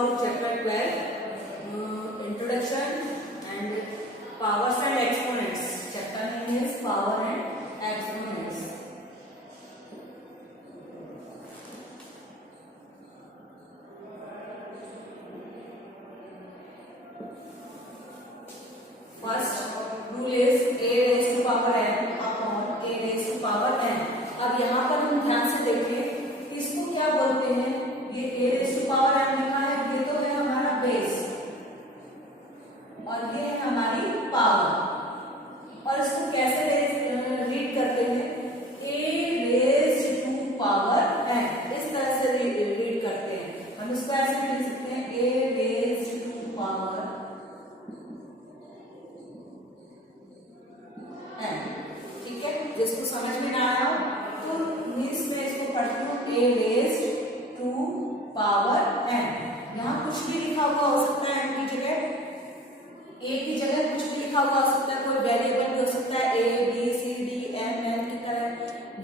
solve chapter 12, introduction and powers and exponents. Chapter name is power and exponents. First rule is a raised to power n upon a raised to power n. अब यहाँ पर हम ध्यान से देखें इसको क्या बोलते हैं. ये a raised to power n लिखा है, ये तो है हमारा बेस और ये है हमारी पावर. और इसको कैसे रीड करते हैं, a raised to power n, इस तरह से रीड करते हैं. हम इसको ऐसे लिख सकते हैं a raised to power n. ठीक है, जिसको समझ में ना आया तो मीन्स में इसको पढ़ती हूँ a raised to power n. यहाँ कुछ भी लिखा हुआ हो सकता है n की जगह, a की जगह कुछ भी लिखा हुआ हो सकता है, कोई वेरिएबल भी हो सकता है a b c d m n की तरह,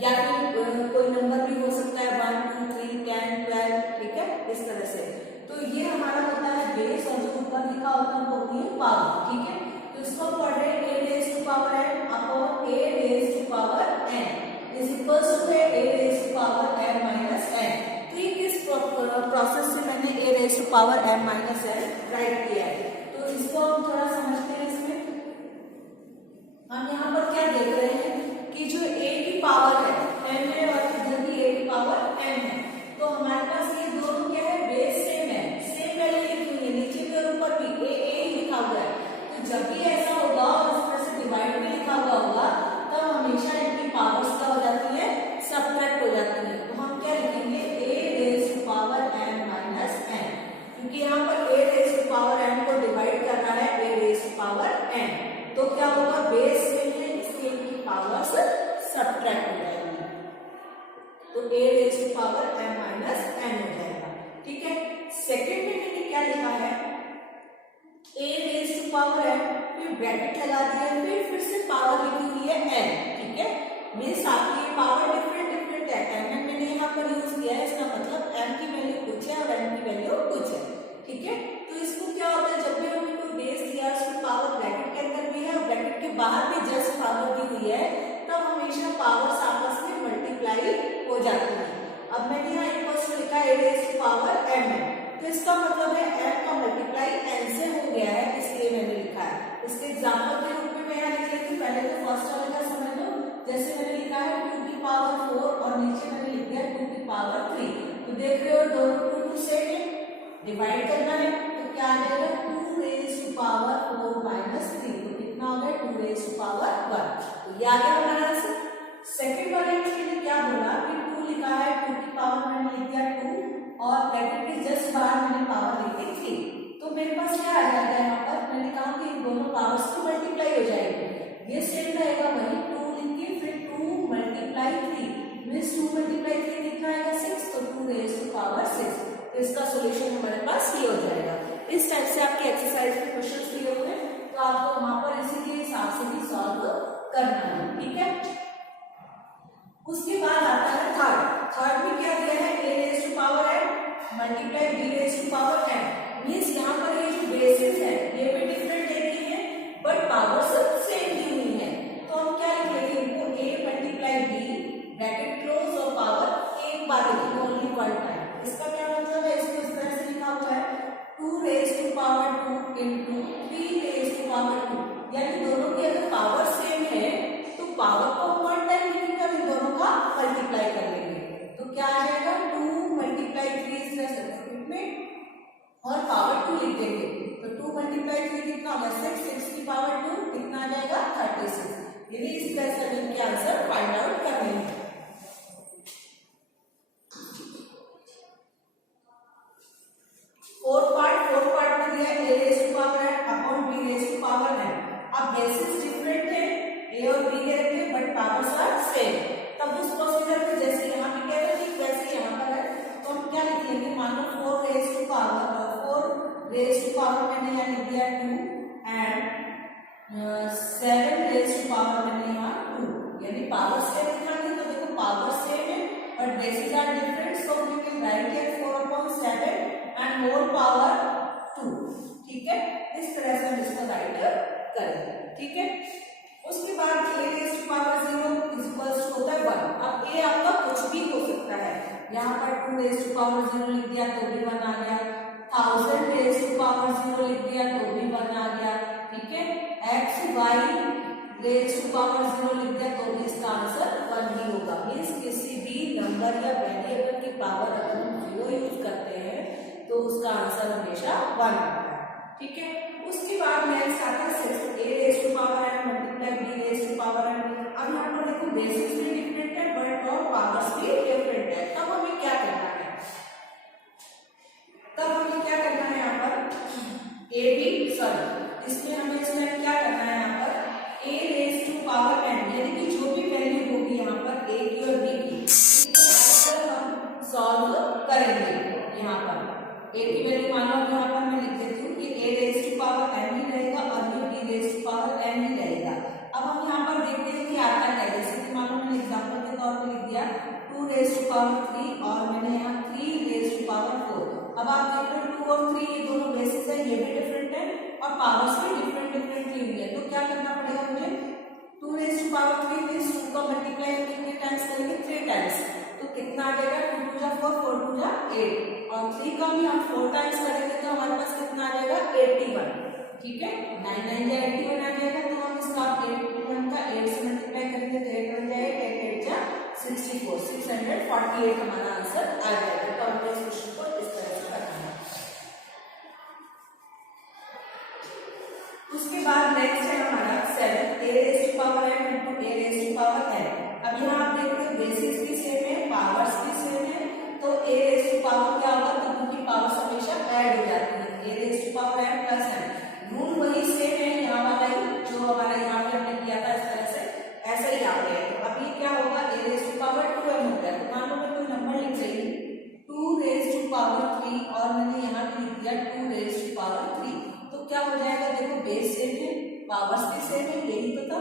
या फिर कोई नंबर भी हो सकता है 1 2 3 10 12. ठीक है, इस तरह से. तो ये हमारा होता है बेस और जो ऊपर लिखा होता है वो होती है पावर. ठीक है, तो इसको पढ़ रहे हैं a raised to power n upon a raised to power n is equals to a raised to power m minus n. तो ये किस प्रोसेस से मैंने a raised to power m minus n right किया है, तो इसको हम थोड़ा समझते हैं. इसमें हम यहाँ पर क्या देख रहे हैं कि जो a की पावर है m है और इधर भी a की पावर n है, तो हमारे पास ये दोनों क्या है, बेस सेम है, सेम वैल्यू लिखी हुई है, नीचे भी और ऊपर भी a ही लिखा हुआ है. तो जब भी ऐसा होगा और इस तरह से डिवाइड भी लिखा हुआ होगा तब हमेशा इनकी पावर्स क्या हो जाती है, सबट्रैक्ट हो जाती है. तो हम क्या लिखेंगे a raised to power m minus n, क्योंकि यहाँ पर a raised to power n को डिवाइड कर रहा है a raised to power n. तो क्या होगा, बेस सेम है इसलिए इनकी पावर्स सबट्रैक्ट हो जाएगी, तो a raised to power m minus n हो जाएगा. ठीक है, सेकेंड में मैंने क्या लिखा है, a raised to power n, फिर ब्रैकेट लगा दिया, फिर से पावर लिखी हुई है n. ठीक है, मीन्स आपकी पावर डिफरेंट है, m मैंने यहाँ पर यूज किया है, इसका मतलब m की वैल्यू कुछ है और n की वैल्यू कुछ है. ठीक है, तो इसको क्या होता है, जब भी हमने कोई बेस दिया उसकी पावर ब्रैकेट के अंदर भी है और ब्रैकेट के बाहर भी जस्ट पावर दी हुई है, तब हमेशा पावर्स आपस में मल्टीप्लाई हो जाती है. अब मैंने यहाँ इक्वल्स लिखा है a raised to power m, तो इसका मतलब है m का मल्टीप्लाई n से हो गया है, इसलिए मैंने लिखा है. इसके एग्जांपल के रूप में मैं यहाँ लिख रही थी, पहले तो फर्स्ट वाले का समझ लो. जैसे मैंने लिखा है 2 की पावर 4 और नीचे मैंने लिख दिया 2 की पावर 3. तो देख रहे हो दोनों 2 सेम है, डिवाइड करना है तो क्या आ जाएगा 2 raised to power 4 minus 3. तो कितना हो गया 2 raised to power 1. तो ये आ गया हमारा आंसर. सेकंड वाले में मैंने क्या बोला कि 2 लिखा है, 2 की पावर मैंने लिख दिया 2 और ब्रैकेट के जस्ट बाहर मैंने पावर लिख दी 3. तो मेरे पास क्या आ जाएगा, यहाँ पर मैंने कहा कि इन दोनों पावर्स की मल्टीप्लाई हो जाएगी. ये सेम रहेगा, वही 2 लिख के फिर 2 मल्टीप्लाई 3 मीन्स 2 मल्टीप्लाई 3 कितना आएगा 6, तो 2 raised to power 6. तो इसका सोल्यूशन हमारे पास ये हो जाएगा. इस टाइप से आपके एक्सरसाइज के क्वेश्चंस दिए हुए हैं, तो आपको वहां पर इसी के हिसाब से भी सॉल्व करना है. ठीक है, उसके बाद आता है थर्ड में क्या दिया है, a raised to power n multiply b raised to power n. Means यहाँ पर ये जो बेसिस है ये भी डिफरेंट दे रही है बट पावर सब सेम दी हुई है. तो हम क्या लिखेंगे, इनको a multiply b bracket close और पावर एक बार लिखेंगे, ओनली वन टाइम. इसका क्या मतलब है, इसको इस तरह से लिखा हुआ है 2 raised to power 2 into 3 raised to power 2. यानी दोनों की अगर पावर सेम है तो पावर को वन टाइम लिखेंगे और इन दोनों का मल्टीप्लाई कर लेंगे. तो क्या आ जाएगा 2 मल्टीप्लाई 3 इस तरह से में और पावर 2 लिख देंगे. तो 2 मल्टीप्लाई 3 कितना होगा 6, 6 की पावर 2 कितना आ जाएगा 36. यानी इस तरह से इनके आंसर फाइंड आउट करने हैं. फोर्थ पार्ट में दिया a raised to power n upon b raised to power n. अब बेसिस डिफरेंट है, a और b के रखे बट पावर्स आर सेम. तब उस प्रोसीजर में जैसे यहाँ पे कह रहे थे वैसे यहाँ पर है, तो हम क्या लिख लेंगे, मान लो 4 raised to power मैंने यहाँ लिख दिया 2 एंड 7 raised to power मैंने यहाँ 2. यानी पावर सेम दिखाएंगे, तो देखो पावर सेम है but basis are different, so we will write here 4/7 and more power 2। ठीक है, इस तरह से हम इसको राइट करेंगे। ठीक है, उसके बाद a raise to power 0 equals होता है 1। अब a आपका कुछ भी हो सकता है, यहाँ पर 2 रेज़ टू पावर 0 लिख दिया तो भी 1 आ गया, 1000 रेज़ टू पावर 0 लिख दिया तो भी 1 आ गया। ठीक है, x y raise to power 0 लिख दिया तो भी इसका आंसर 1 ही होगा। मीन्स किसी भी नंबर या वेरिएबल की पावर अगर हम 0 यूज करते हैं तो उसका आंसर हमेशा 1 आता है। ठीक है, उसके बाद नेक्स्ट आता है 6 a raise to power n multiply b raise to power n। अब यहाँ पर देखो बेसिस भी डिफरेंट है बट और पावर्स भी डिफरेंट है। तब हमें क्या करना है, यहाँ पर इसमें हमें इसमें क्या करना है, यहाँ पर a raise to power n यानी कि जो भी वैल्यू होगी यहाँ पर a की और b की हम सॉल्व करेंगे। यहाँ पर a की वैल्यू मान लो यहाँ पर मैं लिख देती हूँ कि a raise to power n ही रहेगा और b raise to power n ही रहेगा। अब हम यहाँ पर देखते हैं कि आता है, जैसे कि मान लो मैंने एग्जांपल के तौर पे लिख दिया 2 रेज़ टू पावर 3 और मैंने यहाँ 3 रेज़ टू पावर 4। अब आप देख रहे हो 2 और 3 ये दोनों बेसिस है, ये भी डिफरेंट है और पावर्स भी डिफरेंटली हुई है। तो क्या करना पड़ेगा मुझे, 2 रेज़ टू पावर 3 मींस 2 का मल्टीप्लाई कितने टाइम्स करेंगे, 3 टाइम्स। तो कितना आ जाएगा, 2 2 जा 4, 4 2 जा 8 और 3 का भी हम 4 टाइम्स करेंगे तो हमारे पास कितना आ जाएगा 81। ठीक है, 9 9 जा 81 आ जाएगा। तो हम इसका 81 का 8 से मल्टीप्लाई करेंगे तो 8 बन जाएगा, 8 8 जा 64, 648 हमारा आंसर आ जाएगा। तो हमने इस क्वेश्चन को इस तरह से करना है। उसके बाद नेक्स्ट है हमारा 7 a raise to power n into a raise to power n। अब यहाँ आप देख रहे हो बेसिस भी सेम है, पावर्स भी सेम है, तो a रेज़ टू पावर क्या होगा, तो उनकी पावर्स हमेशा ऐड हो जाती है, a raise to power n plus n। Rule वही सेम है, यहाँ वाला ही जो हमारा यहाँ पे हमने किया था इस तरह से, ऐसा ही यहाँ पे है। तो अभी क्या होगा, a raise to power 2m हो गया। तो मान लो मैं कोई नंबर लिख रही हूँ 2 रेज़ टू पावर 3 और मैंने यहाँ पे लिख दिया 2 रेज़ टू पावर 3। तो क्या हो जाएगा, देखो बेस सेम है, पावर्स भी सेम है, यही तो था।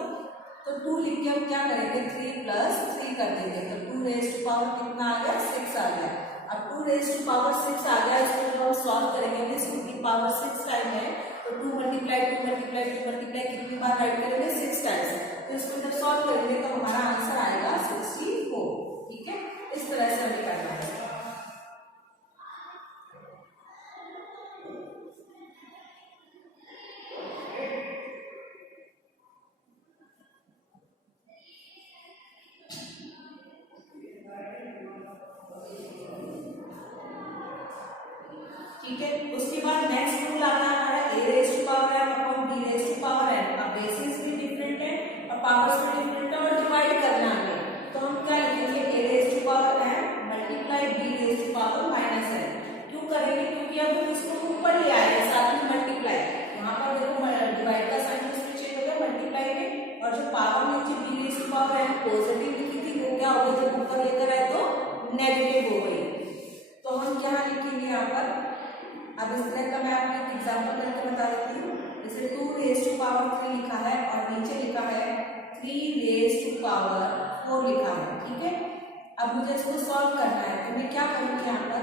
तो 2 लिख के हम क्या करेंगे, 3 प्लस 3 कर देंगे। तो 2 रेज़ टू पावर कितना आ गया, 6 आ गया। अब 2 रेज़ टू पावर 6 आ गया, इसको जब हम सॉल्व करेंगे इसकी पावर 6 टाइम है तो 2 मल्टीप्लाई कितनी बार राइट करेंगे, 6 टाइम्स। तो इसको जब सॉल्व करेंगे तो हमारा आंसर आएगा 64। ठीक है, इस तरह से हमें करना है। ठीक है, उसके बाद नेक्स्ट रूल आता है हमारा a raise to power m upon b raise to power n। अब बेसिस भी डिफरेंट है और पावर्स भी डिफरेंट है और डिवाइड करना है। तो हम क्या लिखेंगे, a raise to power m multiply b raise to power minus n। क्यों करेंगे, क्योंकि अब हम इसको ऊपर ले आए हैं, साथ में मल्टीप्लाई। यहाँ पर देखो डिवाइड का साइन उसमें चेंज हो गया मल्टीप्लाई में, और जो पावर नीचे b raise to power n positive लिखी थी वो क्या हो गई, जब ऊपर लेकर आए तो नेगेटिव हो गई। तो हम क्या लिखेंगे यहाँ पर, अब इस तरह का मैं आपको एक एग्जांपल करके बता देती हूँ। जैसे 2 रेज़ टू पावर 3 लिखा है और नीचे लिखा है 3 रेज़ टू पावर 4 लिखा है। ठीक है, अब मुझे इसको सॉल्व करना है तो मैं क्या करूँगी, यहाँ पर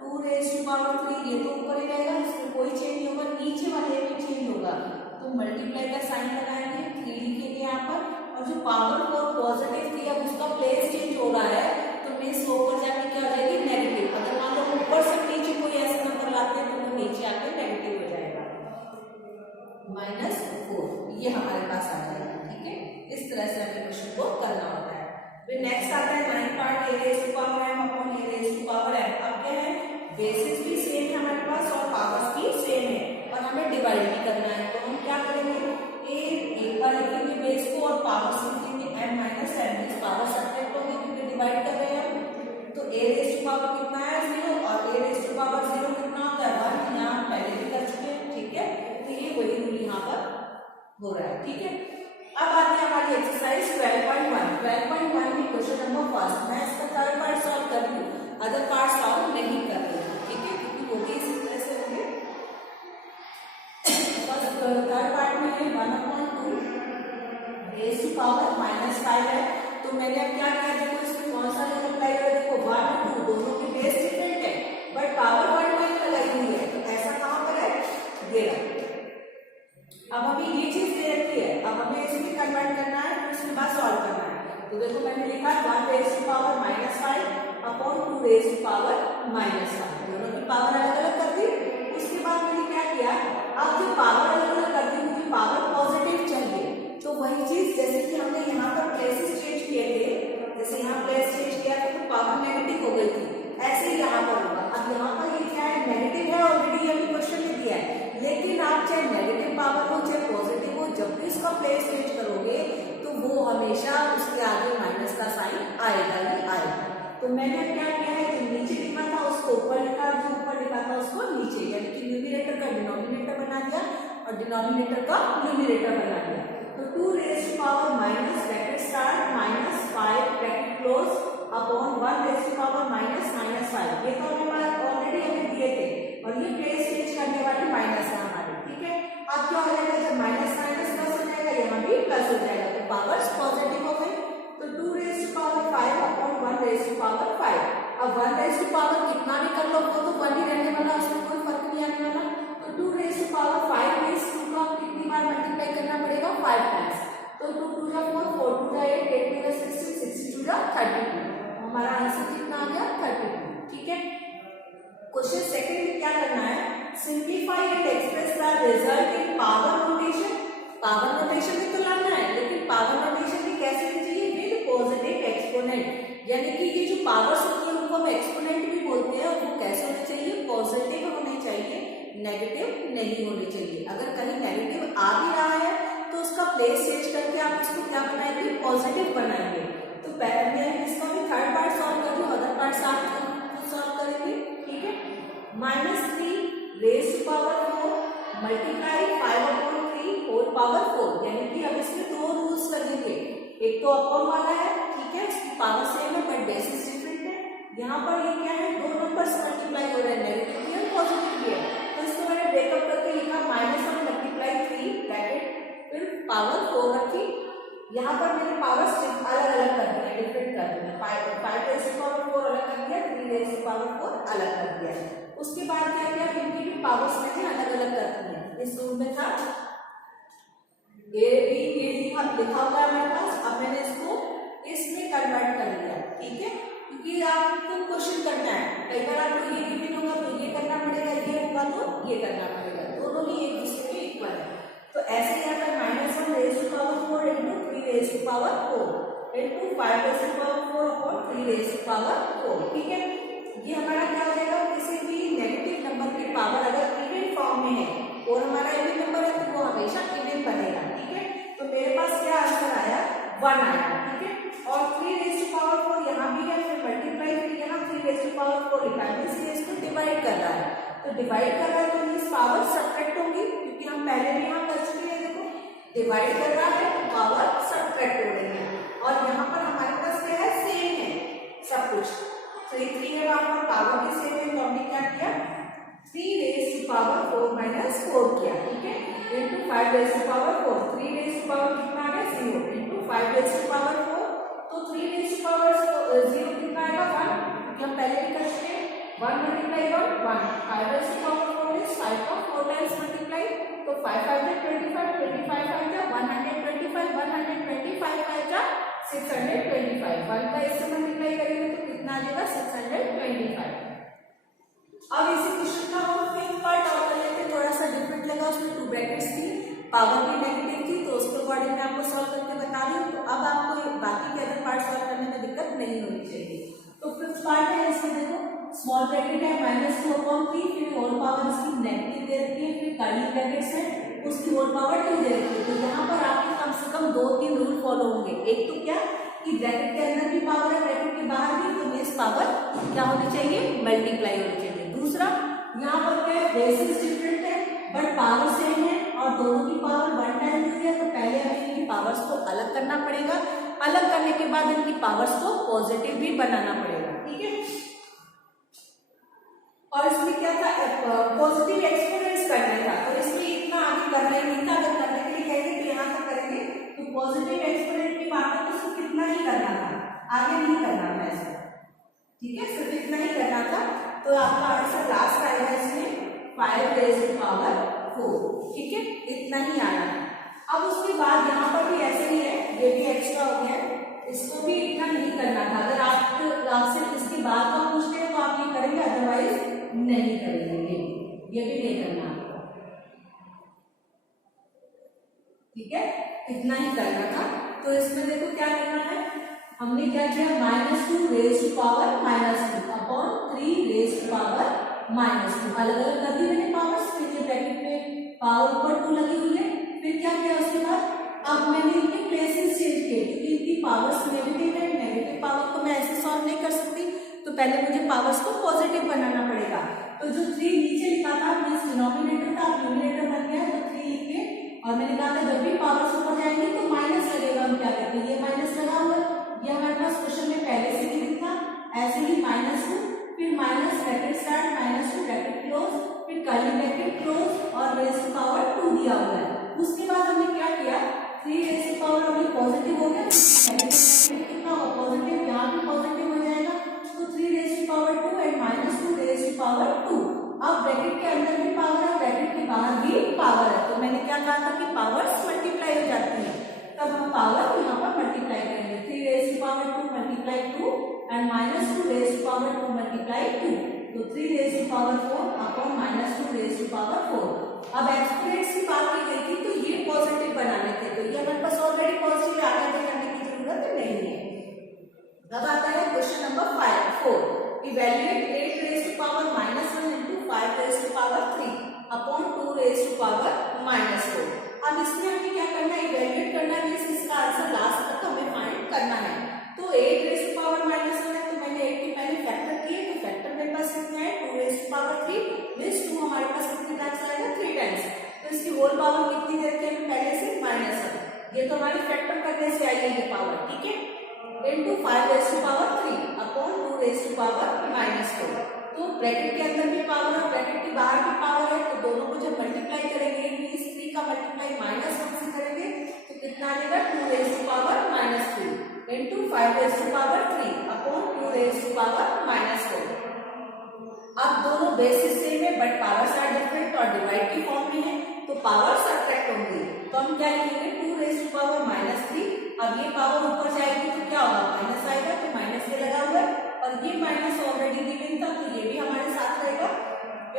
2 रेज़ टू पावर 3 ये तो ऊपर ही रहेगा, इसमें कोई चेंज नहीं होगा, नीचे वाले में चेंज होगा। तो मल्टीप्लाई का साइन लगाएंगे, 3 लिखेंगे यहाँ पर, और जो पावर 4 पॉजिटिव थी अब उसका प्लेस चेंज हो रहा है तो मीन्स ऊपर जाके क्या हो जाएगी, नेगेटिव। अगर मान लो ऊपर से नीचे कोई ऐसा नंबर लाते हैं तो वो नीचे आके नेगेटिव हो जाएगा, -4 ये हमारे पास आ जाएगा। ठीक है, इस तरह से हमें क्वेश्चन को करना होता है। फिर नेक्स्ट आता है 9 part a raise to power m upon a raise to power n। अब क्या है, बेसिस भी सेम है हमारे पास और पावर्स भी सेम है और हमें डिवाइड भी करना है। तो हम क्या करेंगे, एक बार लिखेंगे बेस को और पावर्स लिखेंगे m माइनस n। इस पावर सब्ट्रैक्ट होंगे क्योंकि डिवाइड कर रहे हैं। तो a रेज़ टू पावर कितना है, 0, और a रेज़ टू पावर 0 कितना होता है, 1। यहाँ हम पहले भी कर चुके हैं। ठीक है, तो ये वही रूल यहाँ पर हो रहा है। ठीक है, अब आते हैं हमारी एक्सरसाइज 12.1। 12.1 में क्वेश्चन नंबर 1 मैं इसका थर्ड पार्ट सॉल्व कर रही हूँ, अदर पार्ट सॉल्व नहीं कर रही हूँ। ठीक है, क्योंकि वो भी इसी तरह से होंगे। थर्ड पार्ट में है 1/2 रेज़ टू पावर -5 है। तो मैंने अब क्या किया, देखो इसमें कौन सा मल्टीप्लाई है, देखो 1 और 2 दोनों की बेस डिफरेंट है बट पावर 1 लगाई हुई है। तो ऐसा कहाँ पर है, तो देखो मैंने लिखा 1 raise to power -5 upon 2 raise to power -5, दोनों की पावर अलग अलग कर दी। उसके बाद मैंने क्या किया, अब जो पावर अलग अलग कर दी मुझे पावर पॉजिटिव चाहिए, तो वही चीज जैसे कि हमने यहाँ पर प्लेसेस चेंज किए थे, जैसे यहाँ प्लेस चेंज किया था तो पावर नेगेटिव हो गई थी, ऐसे ही यहाँ पर होगा। अब यहाँ पर ये क्या है, नेगेटिव है, ऑलरेडी अभी क्वेश्चन में दिया है, लेकिन आप चाहे नेगेटिव पावर हो चाहे पॉजिटिव हो, जब भी इसका प्लेस चेंज करोगे तो वो हमेशा उसके आगे माइनस का साइन आएगा ही आएगा। तो मैंने क्या किया है, जो नीचे लिखा था उसको ऊपर लिखा, जो ऊपर लिखा था उसको नीचे, यानी कि न्यूमरेटर का डिनोमिनेटर बना दिया और डिनोमिनेटर का न्यूमरेटर बना दिया। तो 2 raise to power minus bracket start -5 bracket close upon 1 raise to power -5, ये तो हमें ऑलरेडी हमें दिए थे और ये प्लेस चेंज करने वाले माइनस है हमारे, ठीक है। अब क्या हो जाएगा, जब माइनस माइनस प्लस हो जाएगा, यहाँ भी प्लस हो जाएगा, तो पावर्स पॉजिटिव हो गई। तो 2 raise to power 5 upon 1 raise to power 5। अब 1 रेज टू पावर कितना भी कर लो वो तो 1 ही रहने वाला, उसमें कोई फर्क नहीं आने वाला। तो 2 रेज टू पावर 5 में इस 2 को कितनी बार मल्टीप्लाई करना पड़ेगा, 5 टाइम्स। तो 2 2 जा 4, 4 2 जा 8, 8 2 जा 16, 62 जा 32। हमारा आंसर कितना आ गया, 32, ठीक है। क्वेश्चन सेकंड में क्या करना है, simplify and express the result in power notation. Power notation में तो लाना है, लेकिन पावर नोटेशन में कैसे होनी चाहिए, विद पॉजिटिव एक्सपोनेंट, यानी कि ये जो पावर्स होती है उनको हम एक्सपोनेंट भी बोलते हैं, वो कैसे होने चाहिए, पॉजिटिव होने चाहिए, नेगेटिव नहीं होने चाहिए। अगर कहीं नेगेटिव आ भी रहा है तो उसका प्लेस चेंज करके आप इसको क्या बनाएंगे, पॉजिटिव बनाएंगे। तो पहले मैं इसका भी थर्ड पार्ट सॉल्व कर दूं, अदर पार्ट आप सॉल्व करेंगे, ठीक है। -3 raise to power 4 multiply 5/3 whole power 4, यानी कि अब इसमें 2 रूल्स लगेंगे, एक तो अपॉन वाला है, ठीक है, उसकी पावर सेम है बट बेसिस डिफरेंट है। यहाँ पर ये क्या है, 2 नंबर्स मल्टीप्लाई हो रहे हैं, नेगेटिव भी है पॉजिटिव भी है, तो इसको मैंने ब्रेकअप करके लिखा -1 मल्टीप्लाई 3 ब्रैकेट फिर पावर 4 रखी। यहाँ पर मैंने पावर्स अलग अलग कर दिया, डिफरेंट कर दिया, 5 रेज टू पावर 4 अलग कर दिया, 3 रेज टू पावर 4 अलग कर दिया। उसके बाद क्या किया, इनकी भी पावर्स मैंने अलग अलग कर दी है। इस रूल में था ए बी के लिखा हुआ है मेरे पास, अब मैंने इसको इसमें कन्वर्ट कर लिया, ठीक है, क्योंकि आपको क्वेश्चन करना है, कई बार आपको ये गिवन होगा तो ये करना पड़ेगा, ये होगा तो ये करना पड़ेगा, दोनों ही एक दूसरे के इक्वल है। तो ऐसे यहाँ पर -1 raise to power 4 into 3 raise to power 4 into 5 raise to power 4 upon 3 raise to power 4, ठीक है। ये हमारा क्या हो जाएगा, किसी भी नेगेटिव नंबर की पावर अगर इवन फॉर्म में है और हमारा इवन नंबर है तो वो हमेशा इवन बनेगा, ठीक है। तो मेरे पास क्या आंसर आया, 1 आया, ठीक है। और 3 रेज टू पावर 4 यहाँ भी है, फिर मल्टीप्लाई फिर यहाँ 3 रेज टू पावर 4 लिखा है, इसलिए इसको डिवाइड कर रहा है, तो डिवाइड कर रहा है तो मींस पावर सब्ट्रैक्ट होगी, क्योंकि हम पहले भी यहाँ कर चुके हैं, देखो डिवाइड कर रहा है पावर सब्ट्रैक्ट हो रही है। और यहाँ पर हमारे पास क्या है, सेम है सब कुछ, 3 है, वहां पर पावर भी सेम है, तो हमने क्या किया, 3 रेज टू पावर 4 - 4 किया, ठीक है, into 5 raise to power 4, 3 raise to power कितना आ गया, 0 इंटू 5 रेज टू पावर 4, तो 3 रेज टू पावर 0 कितना आएगा, 1, क्योंकि हम पहले भी कर चुके हैं, 1 multiply 1 1, 5 raise to power 4 is 5 का 4 टाइम्स मल्टीप्लाई, तो 5 5 जा 25, 25 5 जा 125, 125 5 जा 625, 1 का इससे मल्टीप्लाई करेंगे तो कितना आ जाएगा, 625। अब इसी क्वेश्चन का हम फिफ्थ पार्ट और कर लेते हैं, थोड़ा सा डिफरेंट लगा, उसमें 2 ब्रैकेट्स थी, पावर भी नेगेटिव थी, तो उसके अकॉर्डिंग मैं आपको सॉल्व करके बता रही हूँ। तो अब आपको बाकी के अदर पार्ट सॉल्व करने में दिक्कत नहीं होनी चाहिए। तो फिफ्थ पार्ट है, इसमें देखो स्मॉल ब्रैकेट है -2/3, फिर होल पावर इसकी नेगेटिव दे रखी है, फिर कर्ली ब्रैकेट्स है उसकी होल पावर 2 दे रखी है। तो यहाँ पर आपके कम से कम 2-3 रूल फॉलो होंगे, एक तो क्या कि ब्रैकेट के अंदर भी पावर है, ब्रैकेट के बाहर भी, तो मींस पावर क्या होनी चाहिए, मल्टीप्लाई होनी चाहिए। दूसरा, यहाँ पर क्या बेसिस डिफरेंट है बट पावर सेम है और दोनों की पावर 1 टाइम दी है, तो पहले हमें इनकी पावर्स को अलग करना पड़ेगा, अलग करने के बाद इनकी पावर्स को पॉजिटिव भी बनाना पड़ेगा, ठीक है। और इसमें क्या था, पॉजिटिव एक्सपोनेंट्स करना था, तो इसमें इतना आगे करना ही नहीं था, अगर करने के लिए कहेंगे तो यहाँ तक करेंगे, तो पॉजिटिव एक्सपोनेंट की बात है तो सिर्फ इतना ही करना था, आगे नहीं करना था इसमें, ठीक है, सिर्फ इतना ही करना था। तो आपका आंसर लास्ट आएगा इसमें 5 रेज़ टू पावर 4, ठीक है, इतना ही आना है। अब उसके बाद यहाँ पर भी ऐसे ही है, ये भी एक्स्ट्रा हो गया, इसको भी आपसे इसके बाद का पूछते हैं तो आप ये करेंगे, अदरवाइज नहीं करेंगे, ये भी नहीं करना आपको। ठीक है, इतना ही करना था। तो इसमें देखो क्या करना है, हमने क्या किया, -2 raise to power -2 upon 3 raise to power -2, अलग अलग कर दी मैंने पावर्स, फिर ये ब्रैकेट में पावर ऊपर 2 लगी हुई है। फिर क्या किया उसके बाद, अब मैंने इनके प्लेसेस चेंज किए क्योंकि इनकी पावर्स नेगेटिव है, नेगेटिव पावर को मैं ऐसे सॉल्व नहीं कर सकती, तो पहले मुझे पावर्स को पॉजिटिव बनाना पड़ेगा। तो जो 3 नीचे लिखा था मींस डिनोमिनेटर था, अब न्यूमरेटर बन गया, तो 3 लिख के, और मैंने कहा था जब भी पावर्स ऊपर जाएंगी तो माइनस लगेगा, हम क्या करते हैं, ये माइनस लगा हुआ है, ये हमारे पास क्वेश्चन में पहले से ही था, ऐसे ही -2, फिर minus bracket start, -2 bracket close, फिर कर्ली ब्रैकेट क्लोज और रेज टू पावर 2 दिया हुआ है। उसके बाद हमने क्या किया, 3 रेज टू पावर अभी पॉजिटिव हो गया, कितना होगा पॉजिटिव, यहाँ भी पॉजिटिव हो जाएगा, तो 3 raise to power 2 and -2 raise to power 2। अब ब्रैकेट के अंदर भी पावर है, ब्रैकेट के बाहर भी पावर है, तो मैंने क्या कहा था कि पावर्स मल्टीप्लाई हो जाती है, तब हम पावर यहाँ पर मल्टीप्लाई करेंगे, 3 raise to power 2 multiply 2 and -2 raise to power 2 multiply 2, तो 3 raise to power 4 upon -2 raise to power 4। अब एक्सपोनेंट्स की बात की गई थी तो ये पॉजिटिव बनाने थे, तो ये हमारे पास ऑलरेडी पॉजिटिव आगे करने की जरूरत नहीं है। अब आता है question number 4, evaluate 8 raise to power -1 into 5 raise to power 3 upon 2 raise to power -4। अब इसमें हमें क्या करना है, इवैल्यूएट करना है, मींस इसका आंसर लास्ट तक हमें फाइंड करना है। तो 8 रेज टू पावर -1 है, तो मैंने 8 के पहले फैक्टर किए, तो फैक्टर मेरे पास कितना है, 2 रेज टू पावर 3 मींस 2 हमारे पास कितने टाइम्स आएगा, 3 टाइम्स, तो इसकी होल पावर कितनी दे रखी है हमें पहले से, -1, ये तो हमारे फैक्टर करने से आई है ये पावर, ठीक है, into 5 raise to power 3 upon 2 raise to power -4। तो ब्रैकेट के अंदर भी पावर है, ब्रैकेट के बाहर भी पावर है, तो दोनों को जब मल्टीप्लाई करेंगे, मींस 3 का मल्टीप्लाई -1 से करेंगे तो कितना आएगा, 2 raise to power -3 into 5 raise to power 3 upon 2 raise to power -4। अब दोनों बेसिस सेम है बट पावर्स आर डिफरेंट और डिवाइड की फॉर्म में है, तो पावर सब्ट्रैक्ट होंगी, तो हम क्या लिखेंगे, 2 रेज टू पावर -3। अब ये पावर ऊपर जाएगी तो क्या होगा, माइनस आएगा, तो माइनस से लगा हुआ है, और ये माइनस ऑलरेडी गिवन था तो ये भी हमारे साथ रहेगा,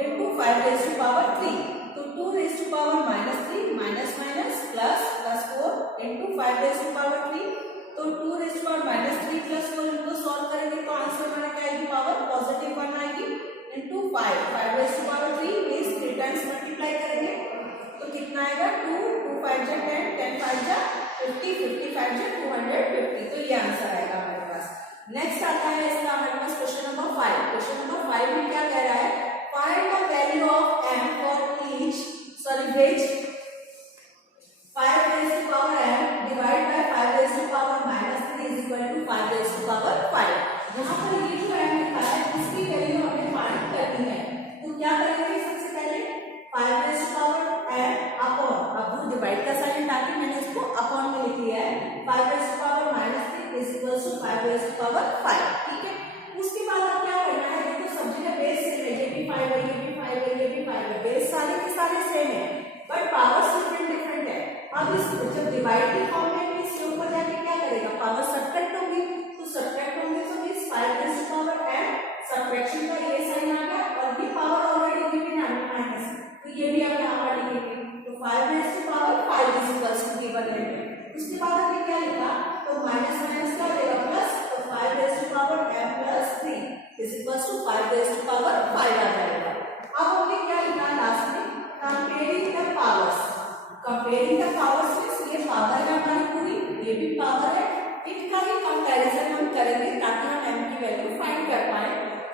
इनटू 5 रेज टू पावर 3, तो 2 रेज टू पावर -3 माइनस माइनस प्लस प्लस 4 इनटू 5 रेज टू पावर 3, तो 2 रेज टू पावर -3 प्लस 4 इनको सॉल्व करेंगे तो आंसर हमारा क्या आएगी, पावर पॉजिटिव 1 आएगी, इनटू 5 रेज टू पावर 3 मींस 3 टाइम्स मल्टीप्लाई करेंगे तो कितना आएगा, 2 2 5 जा 10 10 5 जा 50 50 5 जा 250, तो ये आंसर आएगा हमारे पास। नेक्स्ट आता है इसका हमारे पास क्वेश्चन नंबर 5। क्वेश्चन नंबर 5 में क्या कह रहा है, find the value of m for each which 5 raise to power m divide by 5 raise to power -3 is equal to 5 raise to power 5। यहाँ पर ये जो m लिखा है इसकी वैल्यू हमें फाइंड करनी है, तो क्या करेंगे, सबसे पहले 5 raise to power m upon, अब वो डिवाइड का साइन डालके मैंने इसको अपॉन में लिख लिया है, 5 raise to power -3 is equal to 5 raise to power 5, ठीक है। उसके बाद अब क्या करना है, देखो सब जगह बेस सेम है, ये भी 5 है, ये भी 5 है, ये भी 5 है, बेस सारे के सारे सेम है बट पावर्स डिफरेंट है। अब इस जब डिवाइड की फॉर्म में इसके ऊपर जाके क्या करेगा, पावर सब्ट्रैक्ट होगी, तो सब्ट्रैक्ट होंगे तो इस 5 रेज टू पावर m सब्ट्रैक्शन का ये साइन आ गया, और ये पावर ऑलरेडी गिवन है माइनस, तो ये भी हम यहाँ पर लिखेंगे, तो 5 raise to power 5 is equal to given है। उसके बाद हमने क्या लिखा, तो माइनस माइनस क्या हो जाएगा प्लस, तो 5 raise to power m plus 3 is equal to 5 raise to power 5 आ जाएगा। अब हमने क्या लिखा लास्ट में, comparing the powers, comparing the powers means ये पावर है हमारी पूरी, ये भी पावर है, इनका ही कंपैरिजन हम करेंगे ताकि हम m की वैल्यू फाइंड कर पाए।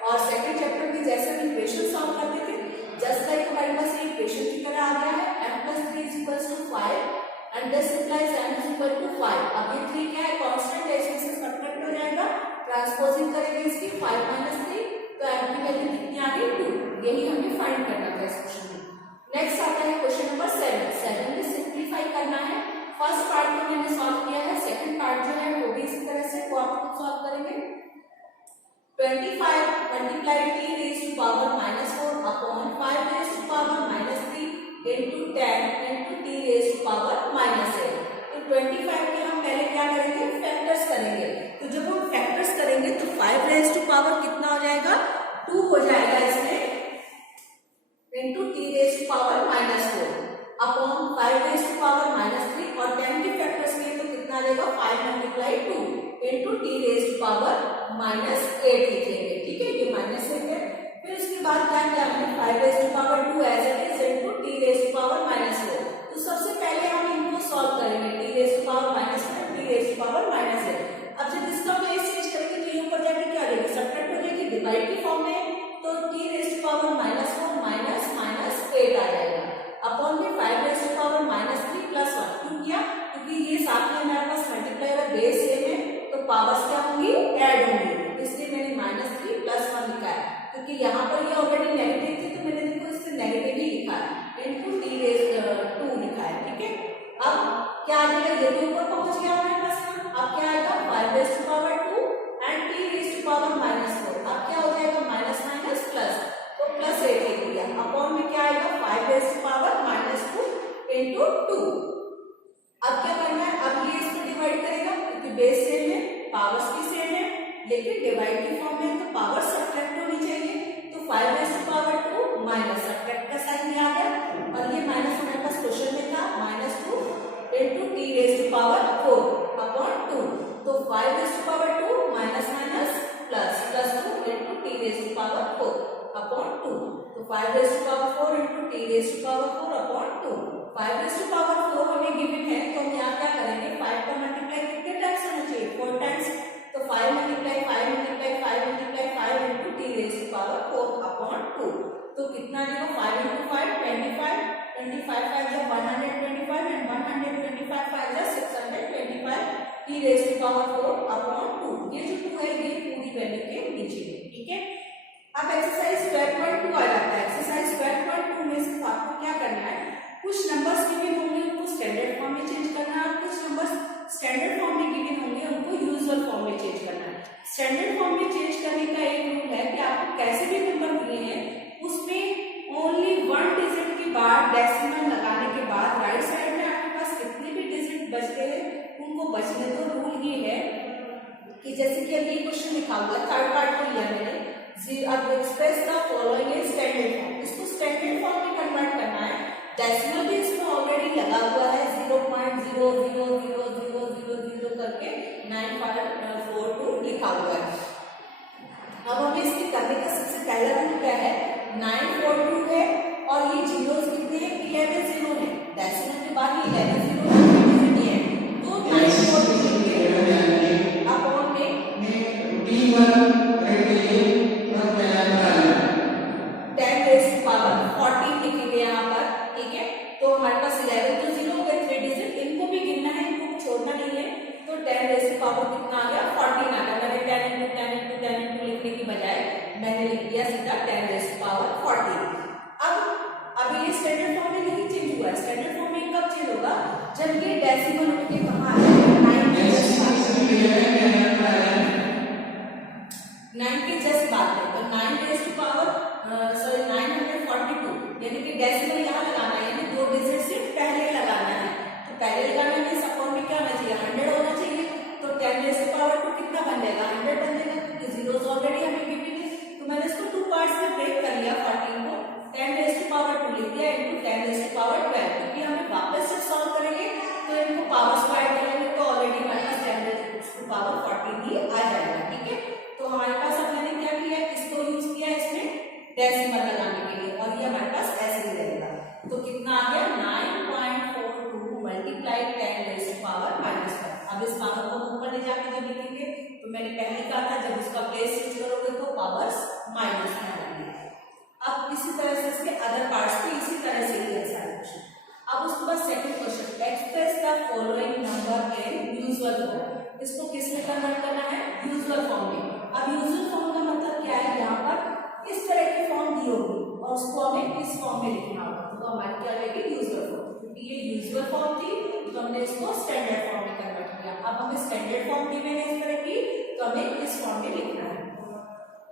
और सेकंड चैप्टर में जैसे हम इक्वेशन सॉल्व करते थे, जस्ट लाइक हमारे पास ये इक्वेशन की तरह आ गया है, m plus 3 is equals to 5 and this implies m is equal to 5। अब ये 3 क्या है, कांस्टेंट है, इसमें से सब्ट्रैक्ट हो जाएगा, ट्रांसपोजिंग करेंगे इसकी 5 minus 3, तो m की वैल्यू कितनी आ गई, 2, यही हमें फाइंड करना था इस क्वेश्चन में। नेक्स्ट आता है क्वेश्चन नंबर 7 में सिंप्लीफाई करना है। फर्स्ट पार्ट को मैंने सॉल्व किया है, सेकंड पार्ट जो है वो भी इसी तरह से वो आप खुद सॉल्व करेंगे। 25 multiply t raise to power -4 upon 5 raise to power -3 into 10 into t raise to power -8। तो 25 के हम पहले क्या करेंगे, फैक्टर्स करेंगे, तो जब हम फैक्टर्स करेंगे तो 5 रेज पावर -8 लिखेंगे, ठीक है, ये -8 है। फिर उसके बाद क्या किया हमने 5 raise to power 2 as it is into t raise to power -4। तो सबसे पहले हम इनको सॉल्व करेंगे, t raise to power -4 t raise to power -8। अब जब इसका प्लेस चेंज करेंगे तो ये ऊपर जाके क्या हो जाएगी, सब्ट्रैक्ट हो जाएगी, डिवाइड की फॉर्म में, तो t रेज टू पावर -4 -8 आ जाएगा अपॉन में 5 रेज टू पावर -3 प्लस 1। क्यों किया, क्योंकि ये साथ में हमारे पास मल्टीप्लाई और बेस सेम है, तो पावर्स क्या होंगी, ऐड होंगी, इसलिए मैंने -3 प्लस 1 लिखा है। क्योंकि यहाँ पर ये ऑलरेडी नेगेटिव थी तो मैंने देखो इससे नेगेटिव ही लिखा है इनटू t रेज 2 लिखा है, ठीक है। अब क्या आ जाएगा, ये तो ऊपर पहुंच गया हमारे पास, अब क्या आएगा 5 raise to power 2 and t raise to power -4। अब क्या हो जाएगा माइनस माइनस प्लस, तो +8 लिख दिया अपॉन में क्या आएगा 5 रेज टू पावर -2 इनटू 2। अब क्या करना है, अब ये इसको डिवाइड करेगा क्योंकि बेस सेम है, पावर्स भी सेम है, लेकिन डिवाइड की फॉर्म में तो पावर सब्ट्रैक्ट होनी चाहिए, तो 5 रेज टू पावर 2 माइनस सब्ट्रैक्ट का साइन आ गया, और ये माइनस हमारे पास क्वेश्चन में था -2 into t raise to power 4 upon 2। तो 5 रेज टू पावर 2 माइनस माइनस प्लस 2 into t raise to power 4 upon 2। तो 5 raise to power 4 into t raise to power 4 upon 2। 5 raise to power 4 हमें गिवन है, तो हम यहाँ क्या करेंगे, 5 का मल्टीप्लाई कितने टाइम्स होना चाहिए, 4 टाइम्स, तो 5 multiply 5 multiply 5 multiply 5 into t raise to power 4 upon 2। तो कितना आएगा, 5 इनटू 5 25, 25 5 जा 125 एंड 125 5 जा 625 t raise to power 4 upon 2। ये जो 2 है ये पूरी वैल्यू के नीचे है, ठीक है। अब एक्सरसाइज 12.2 आ जाता है। एक्सरसाइज 12.2 में सिर्फ आपको क्या करना है, कुछ नंबर्स गिवन होंगे उनको स्टैंडर्ड फॉर्म में चेंज करना है, और कुछ नंबर्स स्टैंडर्ड फॉर्म में गिवन होंगे उनको यूजुअल फॉर्म में चेंज करना है। स्टैंडर्ड फॉर्म में चेंज करने का एक रूल है कि आपको कैसे भी नंबर दिए हैं उसमें ओनली 1 डिजिट के बाद डेसिमल लगाने के बाद राइट साइड में आपके पास कितने भी डिजिट बच गए उनको बचने दो। रूल ये है कि जैसे कि अभी क्वेश्चन लिखा हुआ है, थर्ड पार्ट को लिया मैंने, अब express the following in standard form, इसको स्टैंडर्ड फॉर्म में कन्वर्ट करना है। डेसिमल भी इसमें ऑलरेडी लगा हुआ है, 0.00000 करके 9542 लिखा हुआ है। अब हमें इसके करने का सबसे पहला रूल क्या है, 942 है और ये जीरोस कितने हैं, 11 जीरो है, डेसिमल के बाद 11 जीरो है, तो 942 अपॉन में 10 रेज टू पावर 14 लिखेंगे यहाँ पर, ठीक है। तो हमारे पास 11 तो जीरो हो गए, 3 डिजिट, इनको भी गिनना है, इनको छोड़ना नहीं है, तो 10 रेज टू पावर कितना आ गया, 14 आ गया। मैंने 10 इंटू 10 इंटू 10 इंटू लिखने की बजाय मैंने लिख दिया सीधा 10 रेज टू पावर 14। अब अभी ये स्टैंडर्ड फॉर्म में नहीं चेंज हुआ है, स्टैंडर्ड फॉर्म में कब चेंज होगा, जब ये डेसिमल उठ के कहाँ आ जाएगा, 9 के जस्ट बाद में, तो 9 रेज टू पावर 942, यानी कि डेसिमल यहाँ लगाना है, यानी 2 डिजिट से पहले लगाना है, तो पहले लगाना में सपोर्ट में क्या होना चाहिए, 100 होना चाहिए, तो 10 रेज टू पावर 2 कितना बन जाएगा, 100 बन जाएगा, क्योंकि जीरोस ऑलरेडी हमें गिवन है, तो मैंने इसको 2 पार्ट्स में ब्रेक कर लिया, 14 को 10 रेज टू पावर 2 लिख दिया इनटू 10 रेज टू पावर 12, क्योंकि हमें वापस से सॉल्व करेंगे तो इनको पावर्स को ऐड करेंगे तो ऑलरेडी हमारे पास 10 रेज टू पावर 14 ही आ जाएगा, ठीक है। तो हमारे पास अब मैंने क्या किया, इसको यूज किया इसमें डेसिमल लगाने के लिए, और ये हमारे पास ऐसे ही रहेगा, तो कितना आ गया 9.42 मल्टीप्लाई 10 रेज टू पावर -1। अब इस पावर को ऊपर ले जाके जब लिखेंगे तो मैंने पहले कहा था जब इसका प्लेस चेंज करोगे तो पावर्स माइनस में आएंगे। अब इसी तरह से इसके अदर पार्ट्स भी इसी तरह से ही है सारे क्वेश्चन। अब उसके बाद second question, express the following number in usual form, इसको किस में कन्वर्ट करना है, यूजुअल फॉर्म में। अब यूजुअल फॉर्म का मतलब क्या है, यहाँ पर इस तरह की फॉर्म दी होगी और उसको हमें इस फॉर्म में लिखना होगा, तो हमारी क्या रहेगी यूजुअल फॉर्म, क्योंकि ये यूजुअल फॉर्म थी तो हमने इसको स्टैंडर्ड फॉर्म में कन्वर्ट किया। अब हमें स्टैंडर्ड फॉर्म दी मैंने इस तरह की, तो हमें इस फॉर्म में लिखना है,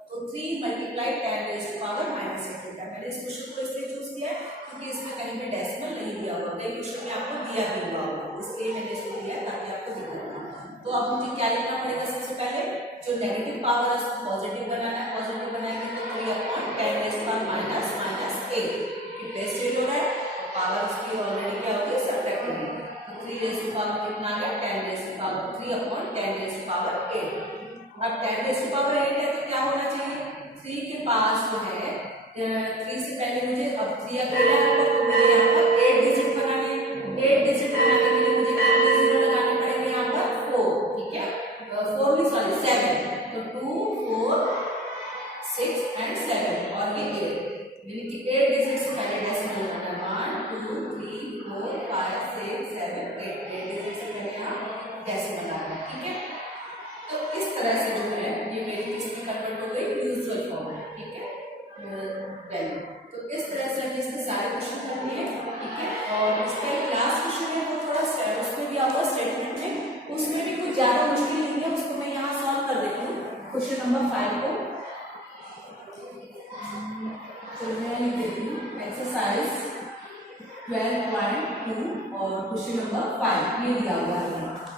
तो 3 मल्टीप्लाई 10 रेज टू पावर -8 होता है। मैंने इस क्वेश्चन को इसलिए चूज किया है क्योंकि इसमें कहीं पे डेसिमल नहीं दिया हुआ, कई क्वेश्चन में आपको दिया भी हुआ होगा, इसलिए मैंने इसको दिया ताकि आपको दिखा। तो अब मुझे क्या लिखना पड़ेगा, सबसे पहले जो नेगेटिव पावर है उसको पॉजिटिव बनाना है, पॉजिटिव बनाएंगे तो 3/10 रेज टू पावर -8 कि प्लेस चेंज हो रहा है, पावर उसकी ऑलरेडी क्या होगी, सब्ट्रैक्ट होगी, तो 3 रेज टू पावर कितना आ गया, 10 raise to power 3/10 raise to power 8। अब 10 रेज़ टू पावर 8 है तो क्या होना चाहिए, 3 के पास जो है 3 से पहले मुझे, अब 3 अकेला है तो मुझे यहाँ पर 8 डिजिट बनाने हैं। 8 डिजिट बनाने के लिए मुझे कितने जीरो लगाने पड़ेंगे, यहाँ पर 4, ठीक है, 4 नहीं सॉरी 7, तो 2 4 6 एंड 7 और ये 8, यानी कि 8 डिजिट से पहले डेसिमल लगाना है, 1 2 3 4 5 6 7 8 डिजिट से पहले यहाँ डेसिमल लगाना है, ठीक है। तो इस तरह से जो है ये मेरी किसमें कन्वर्ट हो गई, यूजुअल फॉर्म में, ठीक है, वैल्यू। तो इस तरह से हमें इसके सारे क्वेश्चन करने हैं, ठीक है। और इसका एक लास्ट क्वेश्चन है वो थोड़ा उसमें भी आपका स्टेटमेंट में, उसमें भी कुछ ज्यादा मुश्किल नहीं है, उसको मैं यहाँ सॉल्व कर देती हूँ। क्वेश्चन नंबर 5 को तो मैं लिख देती हूँ, एक्सरसाइज 12.2 और क्वेश्चन नंबर 5 ये दिया हुआ है।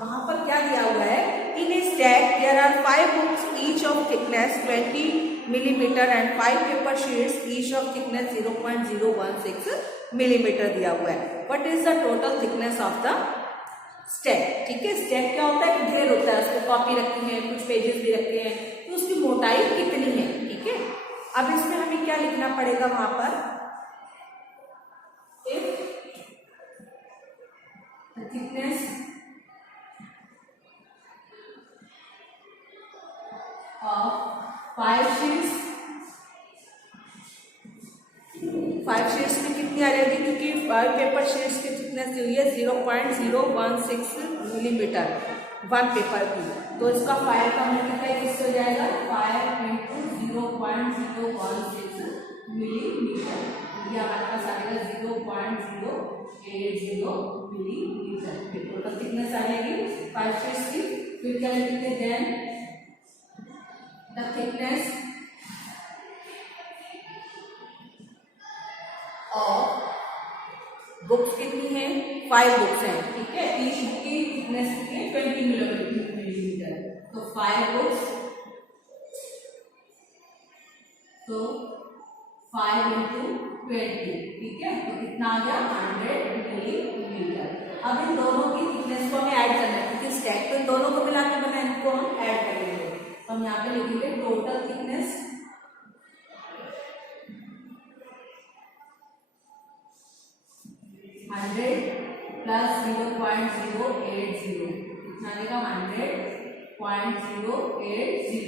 वहां पर क्या दिया हुआ है, in a stack there are 5 books each of thickness 20 millimetre and 5 paper sheets each of thickness 0.016 millimetre दिया हुआ है। What is the total thickness of the stack, ठीक है। स्टैक क्या होता है कि ढेर होता है, उसको कॉपी रखती है, कुछ पेजेस भी रखते हैं, तो उसकी मोटाई कितनी है, ठीक है। अब इसमें हमें क्या लिखना पड़ेगा, वहां पर थिकनेस ऑफ 5 शीट्स, 5 शीट्स में कितनी आ रहेगी, क्योंकि 5 पेपर शीट्स की थिकनेस जो है 0.016 मिलीमीटर 1 पेपर की, तो इसका 5 का मल्टीप्लाई किससे हो जाएगा, 5 इंटू 0.016 मिलीमीटर, ये हमारे पास आएगा 0.080 मिलीमीटर। टोटल थिकनेस आ जाएगी 5 शीट्स की। फिर क्या लिखते हैं, then the thickness of books कितनी है, 5 बुक्स हैं, ठीक है। ईच बुक की थिकनेस कितनी है, 20 मिलीमीटर, तो 5 बुक्स, तो 5 इंटू 20, ठीक है, तो कितना आ गया 100 मिलीमीटर। अब इन दोनों की थिकनेस को हमें ऐड करना है, क्योंकि स्टैक तो इन दोनों को मिला के बना, इनको हम ऐड करेंगे। तो हम यहाँ पे लिखेंगे टोटल थिकनेस प्लस 0.080, कितना आएगा 100.080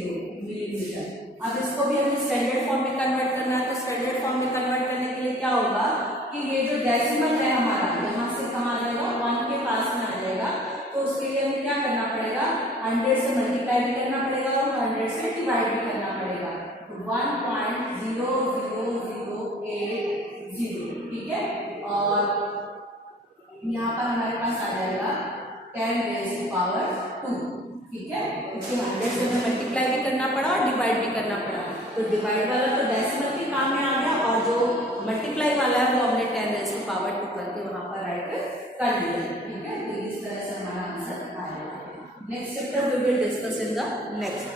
मिलीमीटर। अब इसको भी हमें स्टैंडर्ड फॉर्म में कन्वर्ट करना है, तो स्टैंडर्ड फॉर्म में कन्वर्ट करने के लिए क्या होगा कि ये जो डेसिमल है हमारा यहाँ से कहाँ आ जाएगा, 1 के पास में आ जाएगा, तो उसके लिए हमें क्या करना पड़ेगा, 100 से मल्टीप्लाई भी करना पड़ेगा और 100 से डिवाइड भी करना पड़ेगा, तो 1.00080, ठीक है। और यहाँ पर हमारे पास आ जाएगा 10 रेज़ टू पावर 2, ठीक है, क्योंकि 100 से हमें मल्टीप्लाई भी करना पड़ा और डिवाइड भी करना पड़ा, तो डिवाइड वाला तो डेसिमल के काम में आ गया, और जो मल्टीप्लाई वाला है वो हमने 10 रेज़ टू पावर 2 करके वहां पर राइट कर दिया, ठीक है। तो इस तरह से हमारा आंसर आएगा। Next chapter we will discuss in the next.